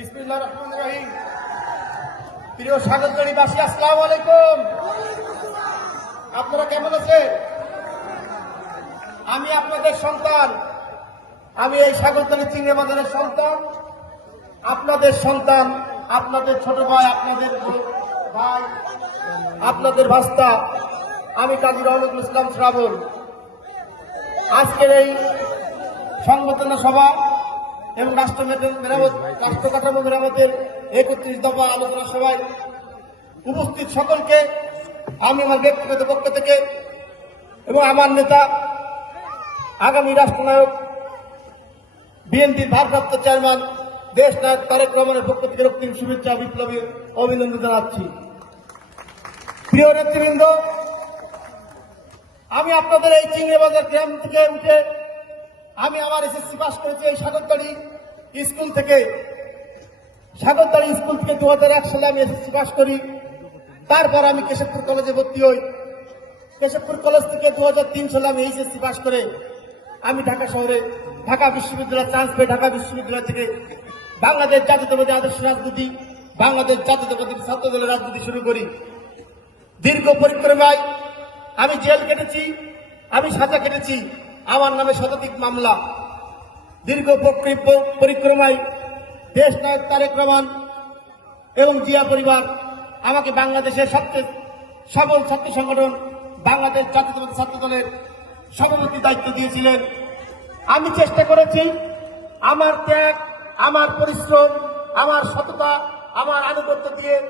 বিসমিল্লাহ রহমান রহিম। প্রিয় আসসালামু আলাইকুম। আপনারা কেমন আছেন? আমি আপনাদের সন্তান। আমি এই সাগরতলী চিংড়ি বাজারের সন্তান। আপনাদের সন্তান, আপনাদের ছোট ভাই, আপনাদের ভাই, আপনাদের ভাস্তা, আমি কাজী রহমতুল ইসলাম শ্রাবণ। আজকের এই সংবর্ধনা সভা এবং রাষ্ট্র মেরামত রাষ্ট্র কাঠামো মেরামতের একত্রিশ দফা আলোচনা সভায় উপস্থিত সকলকে আমি আমার ব্যক্তিগত পক্ষ থেকে এবং আমার নেতা, আগামী রাষ্ট্রনায়ক, বিএনপির ভারপ্রাপ্ত চেয়ারম্যান, দেশ নায়ক তারেক রহমানের পক্ষ থেকে রক্তিম শুভেচ্ছা, বিপ্লবী অভিনন্দন জানাচ্ছি। প্রিয় নেতৃবৃন্দ, আমি আপনাদের এই চিংড়ি বাজার গ্রাম থেকে উঠে আমি আমার এসএসসি পাস করেছি এই সাগরতলি স্কুল থেকে। সাগরতলি স্কুল থেকে দু সালে আমি এসএসসি পাস করি। তারপর আমি কেশবপুর কলেজে ভর্তি হই। কেশবপুর কলেজ থেকে দু সালে আমি এইচএসসি পাস করে আমি ঢাকা শহরে ঢাকা বিশ্ববিদ্যালয় চান্স পেয়ে ঢাকা বিশ্ববিদ্যালয় থেকে বাংলাদেশ জাতীয়তাবাদী আদর্শ রাজনীতি, বাংলাদেশ জাতীয়তাবাদী ছাত্র দলের রাজনীতি শুরু করি। দীর্ঘ পরিক্রমায় আমি জেল কেটেছি, আমি সাজা কেটেছি। আমার নামে শতাধিক মামলা। দীর্ঘ প্রক্রি- পরিক্রমায় দেশ নায়ক তারেক রহমান এবং জিয়া পরিবার আমাকে বাংলাদেশের সবচেয়ে সবল ছাত্র সংগঠন, বাংলাদেশ জাতীয়তাবাদী ছাত্র দলের সভাপতি দায়িত্ব দিয়েছিলেন। আমি চেষ্টা করেছি আমার ত্যাগ, আমার পরিশ্রম, আমার সততা, আমার আনুগত্য দিয়ে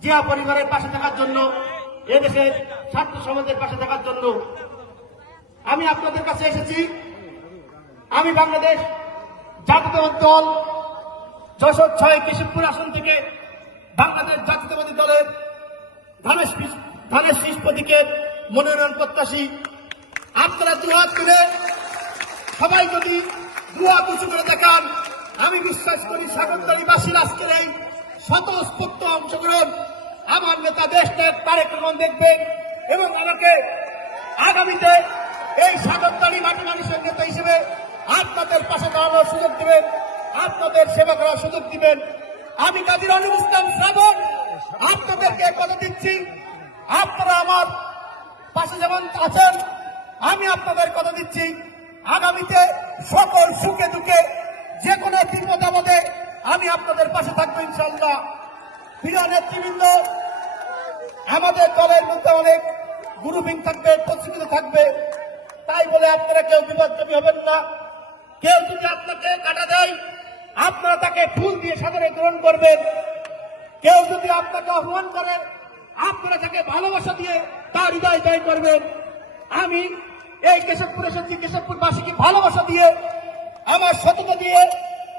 জিয়া পরিবারের পাশে থাকার জন্য, এদেশের ছাত্র সমাজের পাশে থাকার জন্য আমি আপনাদের কাছে এসেছি। আমি বাংলাদেশ জাতীয়তাবাদী দল, যশোর ছয় কেশবপুর আসন থেকে বাংলাদেশ জাতীয়তাবাদী দলের ধানের শীষ- ধানের শীষ মনোনয়ন প্রত্যাশী আপনারা দুহাত তুলে সবাই যদি দুহাত উঁচু করে দেখান, আমি বিশ্বাস করি সাগরতলীবাসীর আজকের এই স্বতঃস্ফূর্ত অংশগ্রহণ আমার নেতা দেশ তারেক রহমান দেখবেন এবং আমাকে আগামীতে এই সাগরতলী মাটি মানুষের নেতা হিসেবে আপনাদের পাশে দাঁড়ানোর সুযোগ দিবেন, আপনাদের সেবা করার সুযোগ দিবেন। আমি কাজী রনিম ইসলাম শ্রাবণ, আপনাদেরকে কথা দিচ্ছি, আপনারা আমার পাশে যেমন আছেন, আমি আপনাদের কথা দিচ্ছি। আগামীতে সকল সুখে দুঃখে যে কোনো বিপদ আপদে আমি আপনাদের পাশে থাকব ইনশাল্লাহ প্রিয় নেতৃবৃন্দ, আমাদের দলের মধ্যে অনেক গ্রুপিং থাকবে প্রস্তুতি থাকবে। তাই বলে আপনারা কেউ বিপদজমী হবেন না। কেউ যদি আপনাকে কাটা দেয়, আপনারা তাকে ফুল দিয়ে সাদরে গ্রহণ করবেন। কেউ যদি আপনাকে অপমান করে, আপনারা তাকে ভালোবাসা দিয়ে তার হৃদয় জয় করবেন। আমি এই কেশবপুর এসেছি কেশবপুরবাসীকে ভালোবাসা দিয়ে, আমার সততা দিয়ে,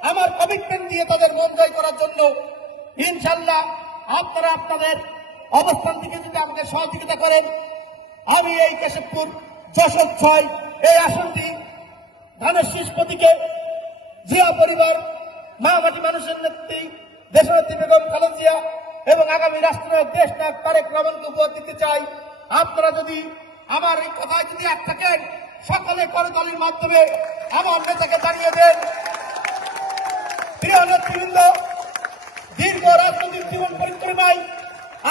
আমার কমিটমেন্ট দিয়ে তাদের মন জয় করার জন্য ইনশাল্লাহ আপনারা আপনাদের অবস্থান থেকে যদি আমাকে সহযোগিতা করেন, আমি এই কেশবপুর যশোর ছয়, এই আসনটি ধানের শীষ প্রতীকে জিয়া পরিবার মামাটি মানুষের নেত্রী, দেশনেত্রী বেগম খালেদা জিয়া এবং আগামী রাষ্ট্রনায়ক দেশ নায়ক তারেক রহমানকে উপহার দিতে চাই। আপনারা যদি আমার এই কথায় যদি এক থাকেন, সকলে করতালির মাধ্যমে আমার নেতাকে জানিয়ে দেন। প্রিয় নেতৃবৃন্দ, দীর্ঘ রাজনৈতিক জীবন পরিক্রমায়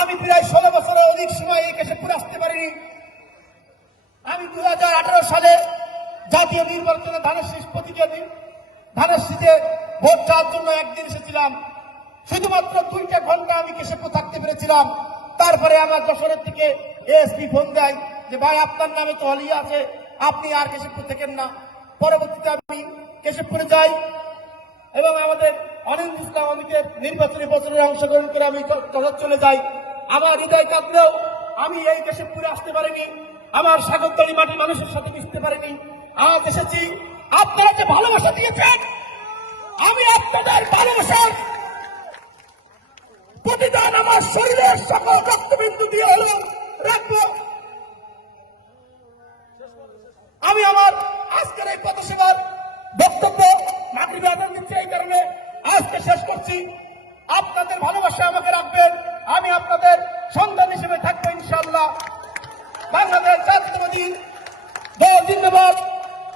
আমি প্রায় ষোলো বছরের অধিক সময় এই কেশবপুর আসতে পারিনি। আমি দু হাজার আঠারো সালে জাতীয় নির্বাচনে ধানের শীষ প্রতীকে ধানের শীতে ভোট চাওয়ার জন্য একদিন এসেছিলাম। শুধুমাত্র দুইটা ঘণ্টা আমি কেশবপুর থাকতে পেরেছিলাম। তারপরে আমার যশোরের থেকে এএসপি ফোন দেয় যে, ভাই, আপনার নামে তো হলিয়া আছে, আপনি আর কেশবপুর থাকেন না। পরবর্তীতে আমি কেশবপুরে যাই এবং আমাদের অনিন্দ ইসলাম আমাকে নির্বাচনী বছরে অংশগ্রহণ করে আমি চলে যাই। আমার হৃদয় কাঁদলেও আমি এই কেশবপুরে আসতে পারিনি। আমার সাগরতলী মাটি মানুষের সাথে মিশতে পারেনি। আজ এসেছি। আপনারা যে ভালোবাসা দিয়েছেন। আমি আপনাদের ভালোবাসার প্রতিদান আমার শরীরের সকল রক্তবিন্দু দিয়ে হলেও রাখব। আমি আমার আজকের এই পথসেবার বক্তব্য আদান দিচ্ছি এই কারণে আজকে শেষ করছি। আপনাদের ভালোবাসা আমাকে রাখবেন। আমি আপনাদের সন্তান হিসেবে থাকব ইনশাল্লাহ বাংলাদেশ জাতীয়তাবাদী দল জিন্দাবাদ।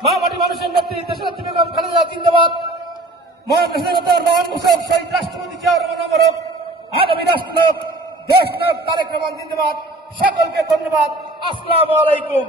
মা মাটি মানুষের নেত্রী দেশের বেগম খালেদা জিন্দাবাদ। রাষ্ট্রপতি জিয়া রহমান অমরক আগামী রাষ্ট্রনায়ক দেশ নায়ক তারেক রহমান ধন্যবাদ। আসসালামু আলাইকুম।